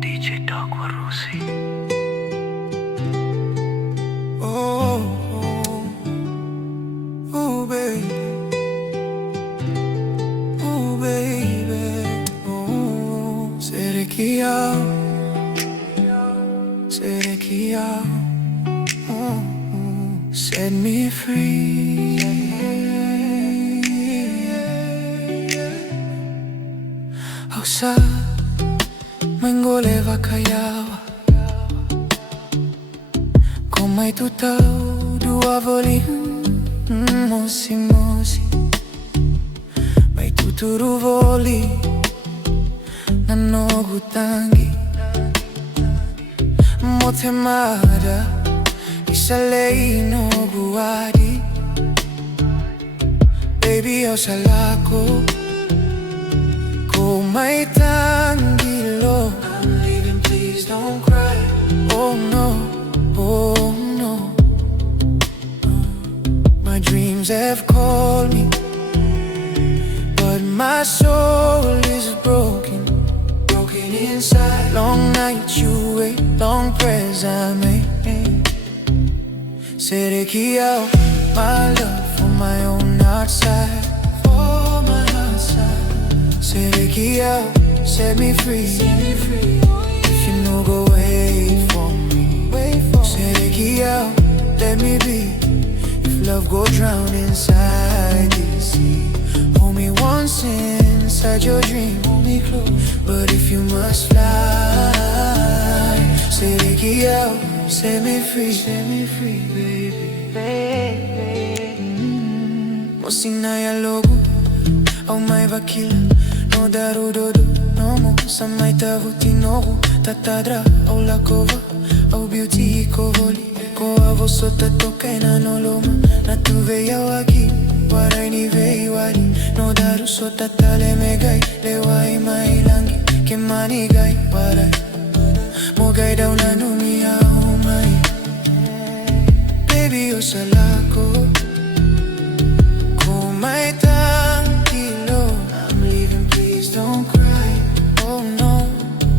DJ Dog Warusi. Oh, oh, oh, baby, oh, baby, oh, Sereki Au, Sereki Au, oh, oh, set me free. Hausa, mengoleva kayawa. Kung may tutaw, dua voli mosi-mosi. May tuturu voli nanogutangi. Motemada isalei no guadi. Baby, o salako kung may tangilo. I'm leaving, please don't cry. Oh no, oh no. My dreams have called me, but my soul is broken, broken inside. Long nights you wait, long prayers I made. Sereki Au, my love for my own outside, for my outside. Sereki Au, set me free, set me free. If you know, go wait for me, wait for me. Sereki Au, let me be. If love go drown inside the sea, hold me once inside your dream, hold me close. But if you must fly, Sereki Au, set me free, baby. Mosina ya logo, au mai vakila. No darudodo, no mo sa mai tavuti nogo. Tatadra, au la kova, au beauty kovoli. Ko avo sota toka ina no loma. Na tuve ya waki, warai ni vei wali. No daru sota tale megai, lewai mai langi. Kemani gai, warai mo gai daw na numi au mai. Baby, o salako kung may tangilo. I'm leaving, please don't cry. Oh no,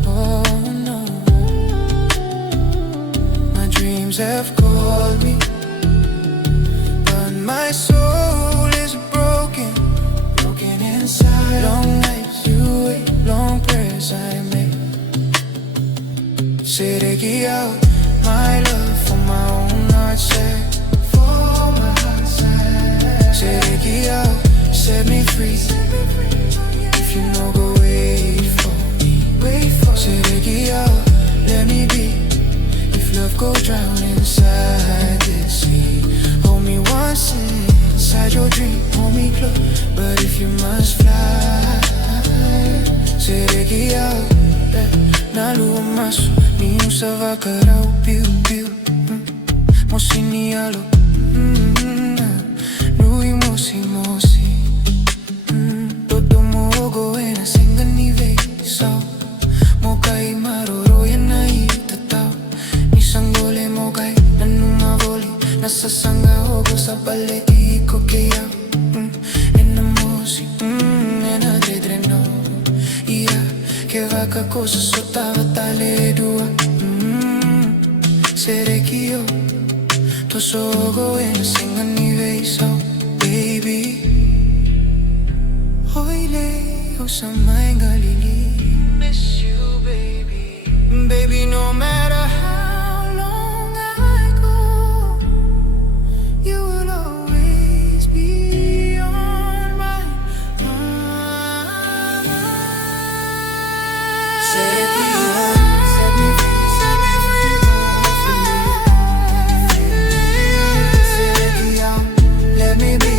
oh no. My dreams have called me, but my soul is broken, broken inside. Long nights you wait, long prayers I make. Sereki Au, my love for my own outside, for my outside. Sereki Au, set me free. If you know, go wait for me, wait for me. Sereki Au, let me be. If love go drown inside the sea, hold me once inside your dream, hold me close. But if you must fly, Sereki Au, naluwa maso ni usava karau piu piu. Mosini alo, nui mosi mosi. Todo mogo ena senga ni vei sao. Mokai maroro yana itatao. Nisangole mokai nanuma voli. Nasasanga hogo sa bale iko keyao. Ena mosi, ena dedreno. Ia, que vaca cosa sotava tale dua. Sereki Au, to sogo ena senga ni vei sao. Baby, hoile o sa mai galili. Miss you, baby. Baby, no matter how long I go, you will always be on my mind. Sereki Au, set me free, set me free. Sereki Au, let me be.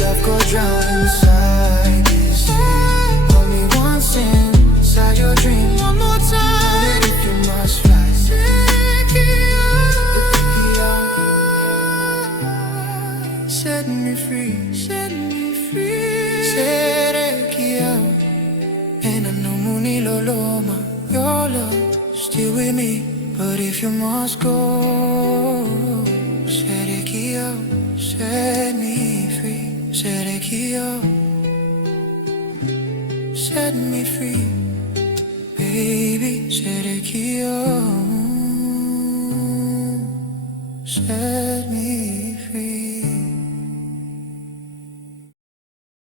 Love go drown inside this sea. Hold me once inside your dream, one more time. And if you must fly, Sereki Au, set me free, set me free. Sereki Au, and I know muni loloma. Your love still with me, but if you must go, set me free. Sereki Au, set me free, baby. Sereki Au, set